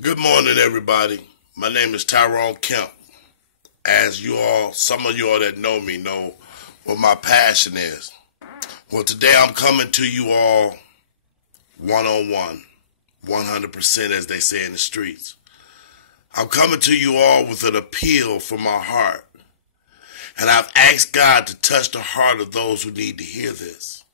Good morning, everybody. My name is Tyrone Kemp. As some of you all that know me know what my passion is. Well, today I'm coming to you all one-on-one, 100% as they say in the streets. I'm coming to you all with an appeal from my heart. And I've asked God to touch the heart of those who need to hear this.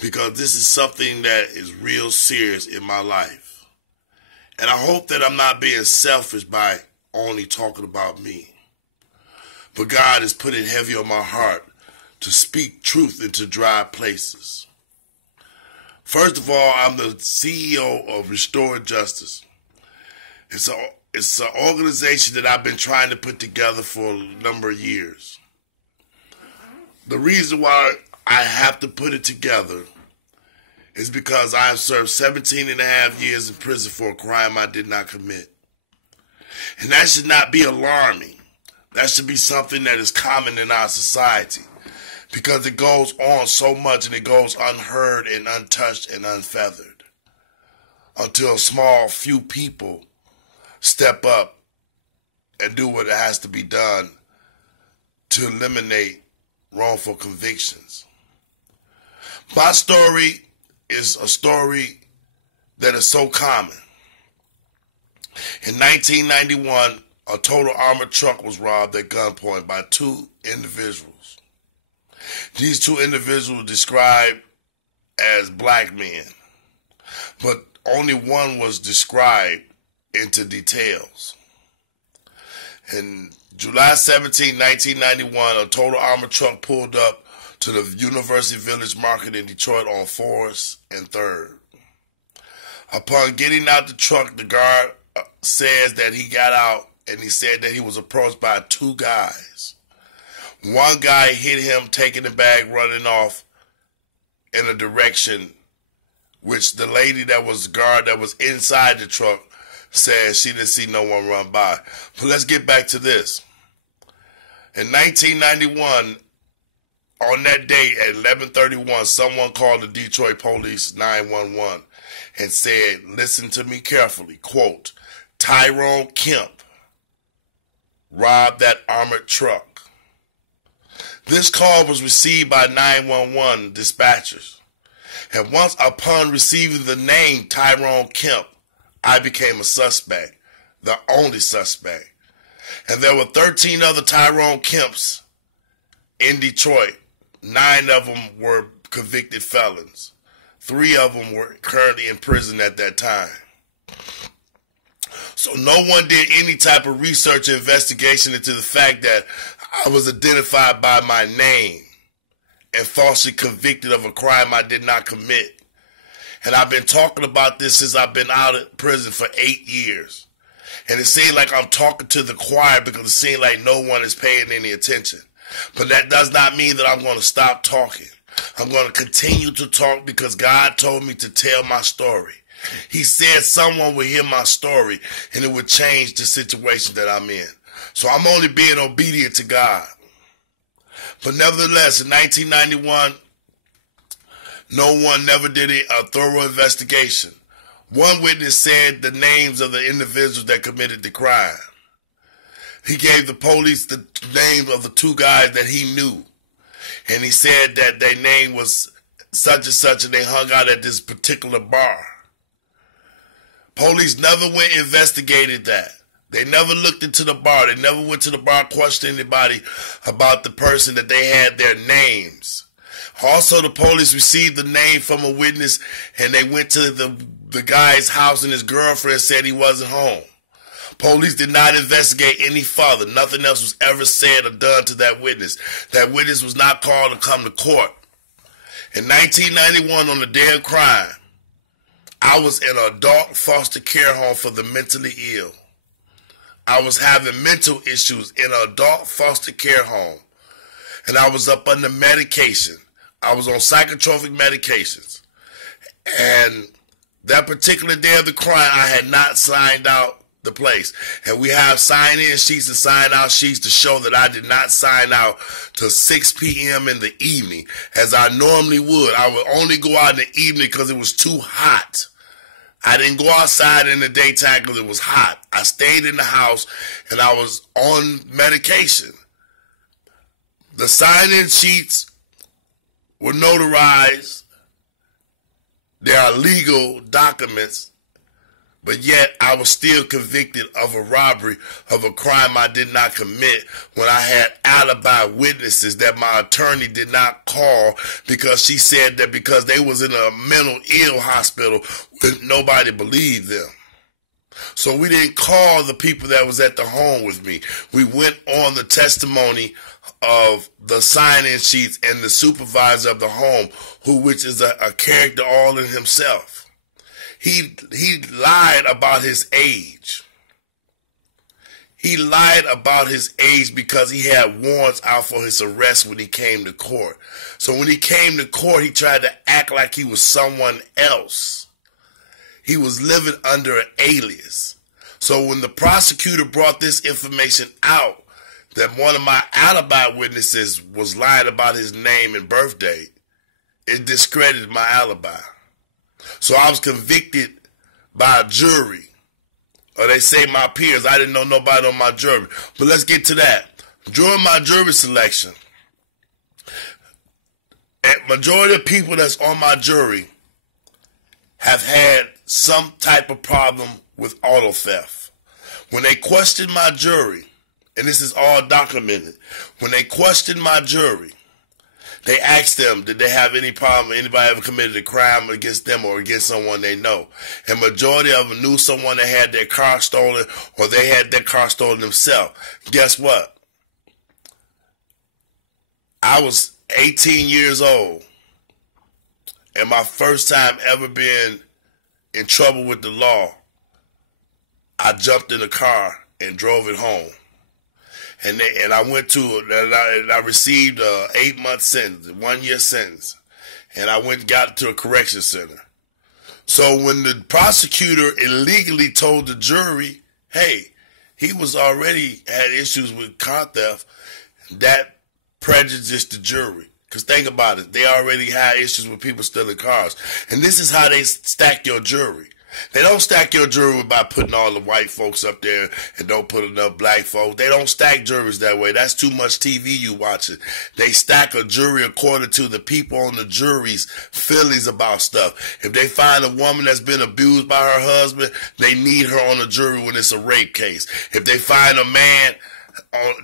Because this is something that is real serious in my life. And I hope that I'm not being selfish by only talking about me. But God has put it heavy on my heart to speak truth into dry places. First of all, I'm the CEO of Restored Justice. It's an organization that I've been trying to put together for a number of years. The reason why I have to put it together is because I have served 17 and a half years in prison for a crime I did not commit. And that should not be alarming. That should be something that is common in our society because it goes on so much and it goes unheard and untouched and unfeathered until a small few people step up and do what has to be done to eliminate wrongful convictions. My story is a story that is so common. In 1991, a total armored truck was robbed at gunpoint by two individuals. These two individuals were described as black men, but only one was described into details. In July 17, 1991, a total armored truck pulled up to the University Village Market in Detroit on 4th and 3rd. Upon getting out the truck, the guard says that he got out and he said that he was approached by two guys. One guy hit him, taking the bag, running off in a direction which the lady that was the guard that was inside the truck said she didn't see no one run by. But let's get back to this. In 1991, on that day at 11:31, someone called the Detroit Police 911 and said, listen to me carefully, quote, Tyrone Kemp robbed that armored truck. This call was received by 911 dispatchers. And once upon receiving the name Tyrone Kemp, I became a suspect, the only suspect. And there were 13 other Tyrone Kemps in Detroit. 9 of them were convicted felons. 3 of them were currently in prison at that time. So no one did any type of research or investigation into the fact that I was identified by my name and falsely convicted of a crime I did not commit. And I've been talking about this since I've been out of prison for 8 years. And it seems like I'm talking to the choir because it seems like no one is paying any attention. But that does not mean that I'm going to stop talking. I'm going to continue to talk because God told me to tell my story. He said someone would hear my story and it would change the situation that I'm in. So I'm only being obedient to God. But nevertheless, in 1991, no one never did a thorough investigation. One witness said the names of the individuals that committed the crime. He gave the police the names of the 2 guys that he knew. And he said that their name was such and such and they hung out at this particular bar. Police never went and investigated that. They never looked into the bar. They never went to the bar, questioned anybody about the person that they had their names. Also, the police received the name from a witness and they went to the guy's house and his girlfriend said he wasn't home. Police did not investigate any further. Nothing else was ever said or done to that witness. That witness was not called to come to court. In 1991, on the day of crime, I was in an adult foster care home for the mentally ill. I was having mental issues in an adult foster care home. And I was up under medication. I was on psychotropic medications. And that particular day of the crime, I had not signed out the place. And we have sign-in sheets and sign-out sheets to show that I did not sign out till 6 p.m. in the evening, as I normally would. I would only go out in the evening because it was too hot I didn't go outside in the daytime because it was hot. I stayed in the house and I was on medication. The sign-in sheets were notarized. They are legal documents, but yet I was still convicted of a robbery of a crime I did not commit when I had alibi witnesses that my attorney did not call because she said that because they was in a mental ill hospital, nobody believed them. So we didn't call the people that was at the home with me. We went on the testimony of the sign-in sheets and the supervisor of the home, which is a character all in himself. He lied about his age. He lied about his age because he had warrants out for his arrest when he came to court. So when he came to court, he tried to act like he was someone else. He was living under an alias. So when the prosecutor brought this information out, that one of my alibi witnesses was lying about his name and birth date, it discredited my alibi. So I was convicted by a jury. Or they say my peers. I didn't know nobody on my jury. But let's get to that. During my jury selection, a majority of people that's on my jury have had some type of problem with auto theft. When they questioned my jury, and this is all documented, when they questioned my jury, they asked them, did they have any problem, anybody ever committed a crime against them or against someone they know? And majority of them knew someone that had their car stolen or they had their car stolen themselves. Guess what? I was 18 years old, and my first time ever being in trouble with the law, I jumped in a car and drove it home. And I went to, and I received a 8-month sentence, 1-year sentence. And I went and got to a correction center. So when the prosecutor illegally told the jury, hey, he was already had issues with car theft, that prejudiced the jury. Because think about it, they already had issues with people stealing cars. And this is how they stack your jury. They don't stack your jury by putting all the white folks up there and don't put enough black folks. They don't stack juries that way. That's too much TV you watching. They stack a jury according to the people on the jury's feelings about stuff. If they find a woman that's been abused by her husband, they need her on the jury when it's a rape case. If they find a man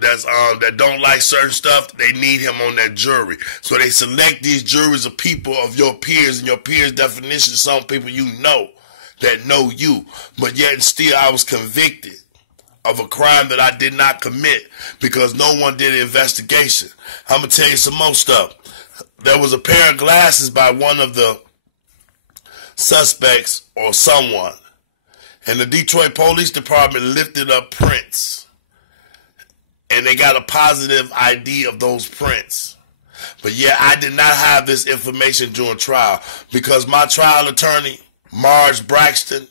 that don't like certain stuff, they need him on that jury. So they select these juries of people of your peers, and your peers' definition, some people you know that know you, but yet and still I was convicted of a crime that I did not commit because no one did an investigation. I'm going to tell you some more stuff. There was a pair of glasses by one of the suspects or someone, and the Detroit Police Department lifted up prints, and they got a positive ID of those prints. But yet I did not have this information during trial because my trial attorney, Marge Braxton,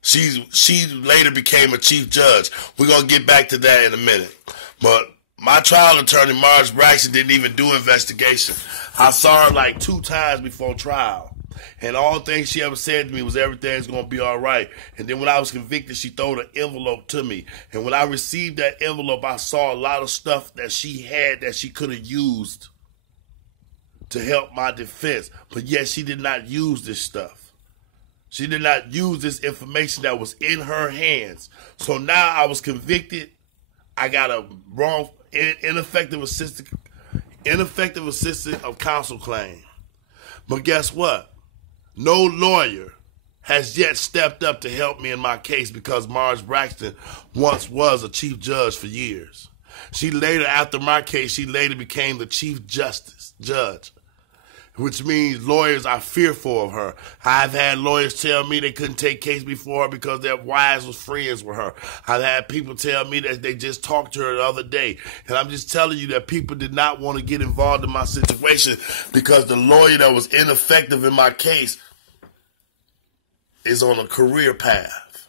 she later became a chief judge. We're going to get back to that in a minute. But my trial attorney, Marge Braxton, didn't even do investigation. I saw her like 2 times before trial. And all things she ever said to me was everything's going to be all right. And then when I was convicted, she threw an envelope to me. And when I received that envelope, I saw a lot of stuff that she had that she could have used to help my defense. But yet she did not use this stuff. She did not use this information that was in her hands. So now I was convicted. I got a wrong, ineffective assistant of counsel claim. But guess what? No lawyer has yet stepped up to help me in my case because Marge Braxton once was a chief judge for years. She later, after my case, she later became the chief judge. Which means lawyers are fearful of her. I've had lawyers tell me they couldn't take case before her because their wives was friends with her. I've had people tell me that they just talked to her the other day. And I'm just telling you that people did not want to get involved in my situation because the lawyer that was ineffective in my case is on a career path.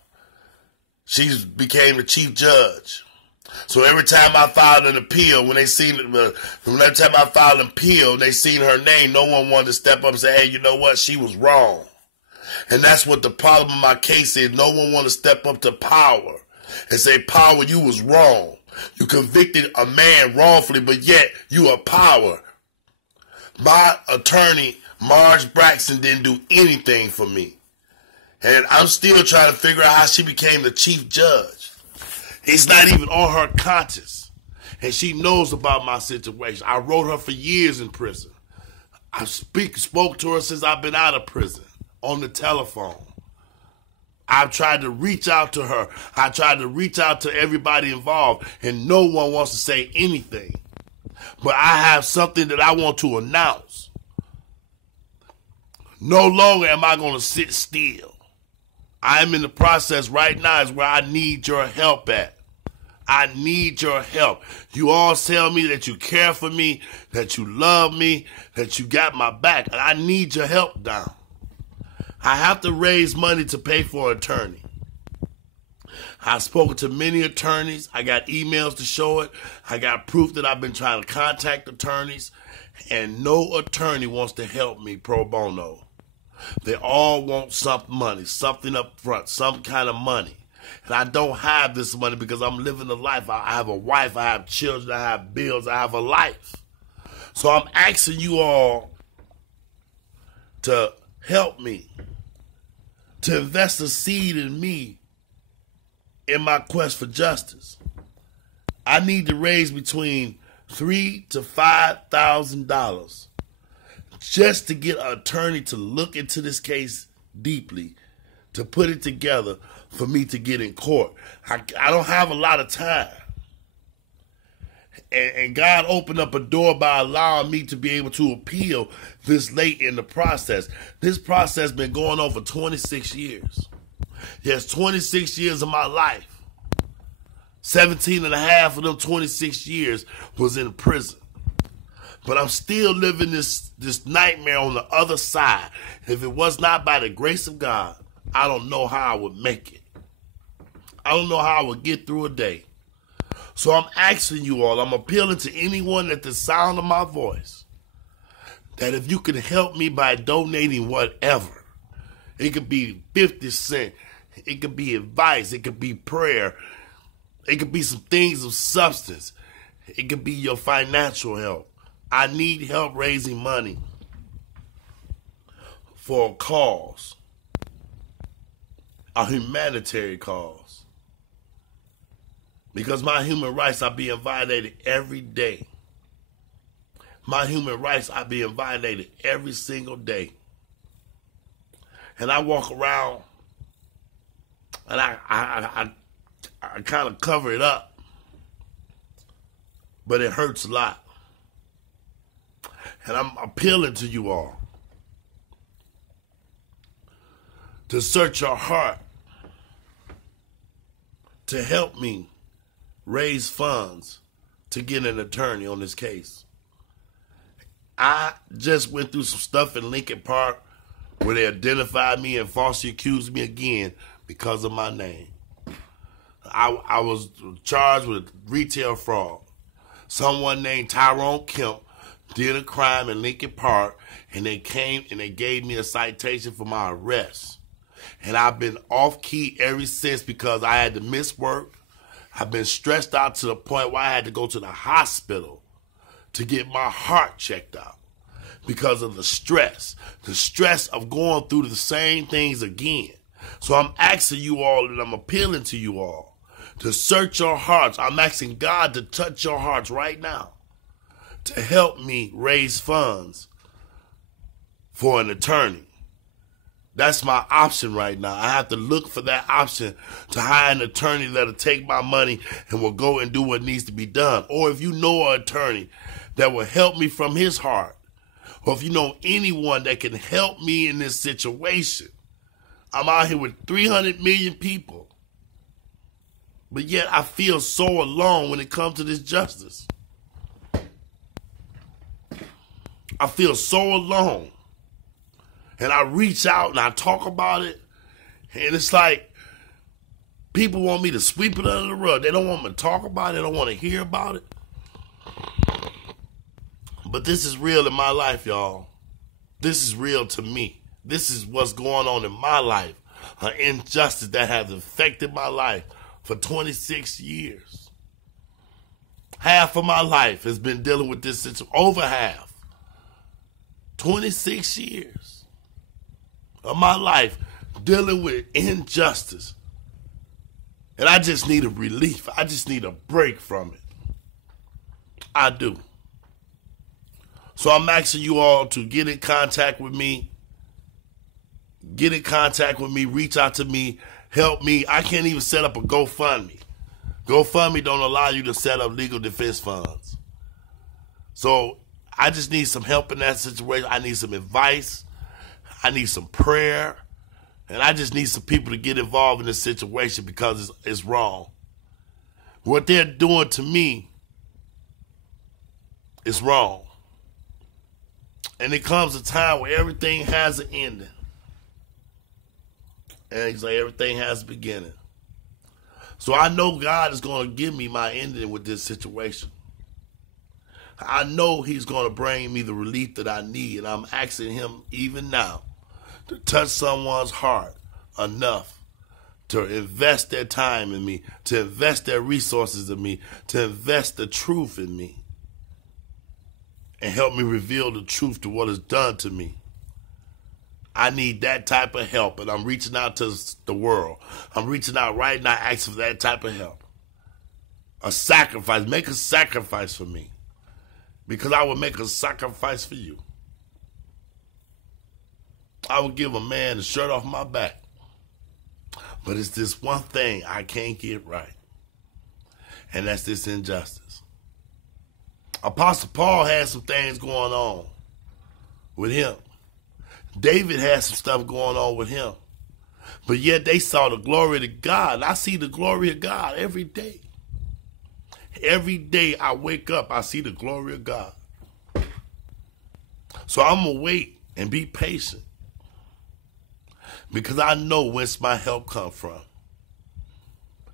She became the chief judge. So every time I filed an appeal, every time I filed an appeal, they seen her name, no one wanted to step up and say, hey, you know what, she was wrong. And that's what the problem of my case is. No one want to step up to power and say, power, you was wrong. You convicted a man wrongfully, but yet you are power. My attorney, Marge Braxton, didn't do anything for me. And I'm still trying to figure out how she became the chief judge. It's not even on her conscience. And she knows about my situation. I wrote her for years in prison. I spoke to her since I've been out of prison on the telephone. I've tried to reach out to her. I tried to reach out to everybody involved, and no one wants to say anything. But I have something that I want to announce. No longer am I going to sit still. I am in the process right now is where I need your help at. I need your help. You all tell me that you care for me, that you love me, that you got my back. And I need your help now. I have to raise money to pay for an attorney. I've spoken to many attorneys. I got emails to show it. I got proof that I've been trying to contact attorneys. And no attorney wants to help me pro bono. They all want some money, something up front, some kind of money. And I don't have this money because I'm living a life. I have a wife, I have children, I have bills, I have a life. So I'm asking you all to help me, to invest a seed in me in my quest for justice. I need to raise between $3,000 to $5,000 just to get an attorney to look into this case deeply, to put it together for me to get in court. I don't have a lot of time. And God opened up a door by allowing me to be able to appeal this late in the process. This process has been going on for 26 years. Yes, 26 years of my life. 17 and a half of them 26 years was in prison. But I'm still living this nightmare on the other side. If it was not by the grace of God, I don't know how I would make it. I don't know how I would get through a day. So I'm asking you all, I'm appealing to anyone at the sound of my voice, that if you can help me by donating whatever, it could be 50 cents, it could be advice, it could be prayer, it could be some things of substance, it could be your financial help. I need help raising money for a cause, a humanitarian cause. Because my human rights are being violated every day. My human rights are being violated every single day. And I walk around and I kind of cover it up. But it hurts a lot. And I'm appealing to you all to search your heart to help me raise funds to get an attorney on this case. I just went through some stuff in Lincoln Park where they identified me and falsely accused me again because of my name. I was charged with retail fraud. Someone named Tyrone Kemp did a crime in Lincoln Park, and they came and they gave me a citation for my arrest. And I've been off key ever since because I had to miss work. I've been stressed out to the point where I had to go to the hospital to get my heart checked out because of the stress of going through the same things again. So I'm asking you all, and I'm appealing to you all to search your hearts. I'm asking God to touch your hearts right now to help me raise funds for an attorney. That's my option right now. I have to look for that option to hire an attorney that'll take my money and will go and do what needs to be done. Or if you know an attorney that will help me from his heart, or if you know anyone that can help me in this situation. I'm out here with 300 million people, but yet I feel so alone when it comes to this justice. I feel so alone. And I reach out and I talk about it. And it's like people want me to sweep it under the rug. They don't want me to talk about it. They don't want to hear about it. But this is real in my life, y'all. This is real to me. This is what's going on in my life. An injustice that has affected my life for 26 years. Half of my life has been dealing with this situation. Over half. 26 years of my life dealing with injustice. And I just need a relief. I just need a break from it. I do. So I'm asking you all to get in contact with me. Get in contact with me. Reach out to me. Help me. I can't even set up a GoFundMe. GoFundMe don't allow you to set up legal defense funds. So I just need some help in that situation. I need some advice. I need some prayer. And I just need some people to get involved in this situation because it's wrong. What they're doing to me is wrong. And it comes a time where everything has an ending. And it's like everything has a beginning. So I know God is going to give me my ending with this situation. I know he's going to bring me the relief that I need. And I'm asking him even now to touch someone's heart enough to invest their time in me, to invest their resources in me, to invest the truth in me, and help me reveal the truth to what is done to me. I need that type of help, and I'm reaching out to the world. I'm reaching out right now asking for that type of help. A sacrifice. Make a sacrifice for me, because I will make a sacrifice for you. I would give a man the shirt off my back. But it's this one thing I can't get right. And that's this injustice. Apostle Paul had some things going on with him. David had some stuff going on with him. But yet they saw the glory of God. And I see the glory of God every day. Every day I wake up, I see the glory of God. So I'm going to wait and be patient. Because I know whence my help comes from.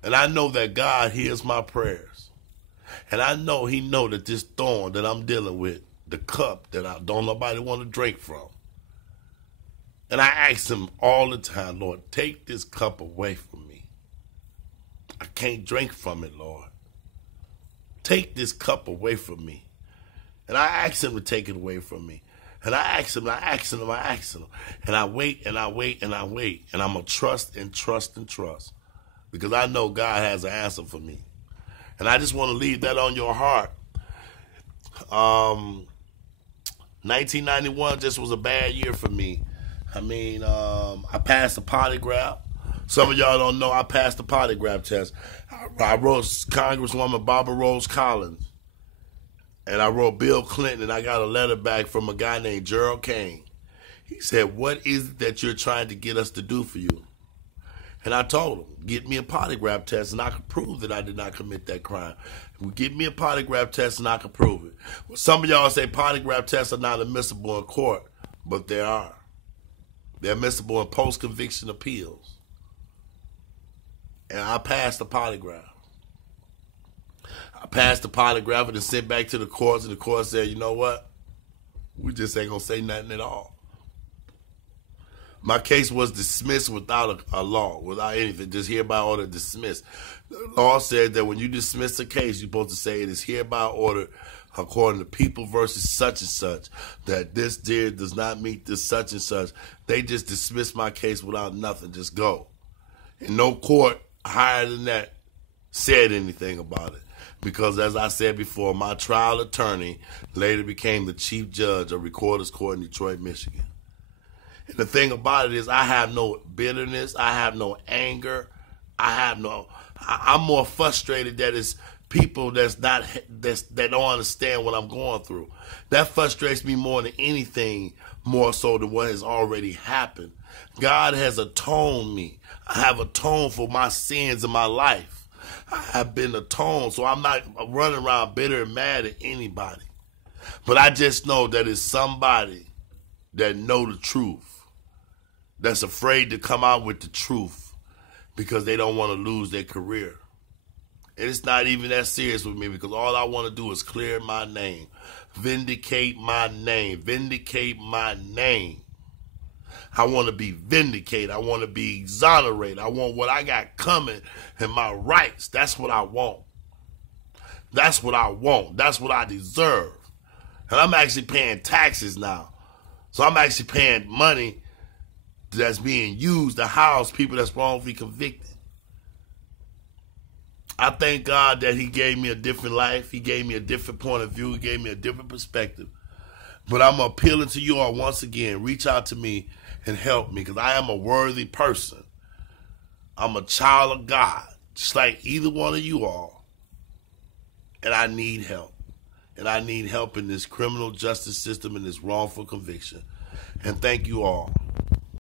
And I know that God hears my prayers. And I know he knows that this thorn that I'm dealing with, the cup that I don't nobody want to drink from. And I ask him all the time, Lord, take this cup away from me. I can't drink from it, Lord. Take this cup away from me. And I ask him to take it away from me. And I ask him, And I wait, and I wait, and I wait. And I'm going to trust and trust and trust. Because I know God has an answer for me. And I just want to leave that on your heart. 1991 just was a bad year for me. I mean, I passed the polygraph. Some of y'all don't know I passed the polygraph test. I wrote Congresswoman Barbara Rose Collins. And I wrote Bill Clinton, and I got a letter back from a guy named Gerald Kane. He said, what is it that you're trying to get us to do for you? And I told him, get me a polygraph test, and I can prove that I did not commit that crime. Get me a polygraph test, and I can prove it. Well, some of y'all say polygraph tests are not admissible in court, but they are. They're admissible in post-conviction appeals. And I passed the polygraph. I passed the polygraph and sent back to the courts, and the court said, you know what? We just ain't going to say nothing at all. My case was dismissed without a law, without anything, just hereby ordered dismissed. The law said that when you dismiss a case, you're supposed to say it is hereby ordered according to People versus such and such, that this dear does not meet this such and such. They just dismissed my case without nothing, just go. And no court higher than that said anything about it. Because as I said before, my trial attorney later became the chief judge of Recorder's Court in Detroit, Michigan. And the thing about it is I have no bitterness. I have no anger. I'm more frustrated that it's people that don't understand what I'm going through. That frustrates me more than anything, more so than what has already happened. God has atoned me. I have atoned for my sins in my life. I have been atoned, so I'm not running around bitter and mad at anybody. But I just know that it's somebody that know the truth, that's afraid to come out with the truth because they don't want to lose their career. And it's not even that serious with me, because all I want to do is clear my name, vindicate my name, vindicate my name. I want to be vindicated. I want to be exonerated. I want what I got coming and my rights. That's what I want. That's what I want. That's what I deserve. And I'm actually paying taxes now. So I'm actually paying money that's being used to house people that's wrongfully convicted. I thank God that he gave me a different life. He gave me a different point of view. He gave me a different perspective. But I'm appealing to you all once again. Reach out to me and help me, because I am a worthy person. I'm a child of God, just like either one of you all. And I need help. And I need help in this criminal justice system and this wrongful conviction. And thank you all.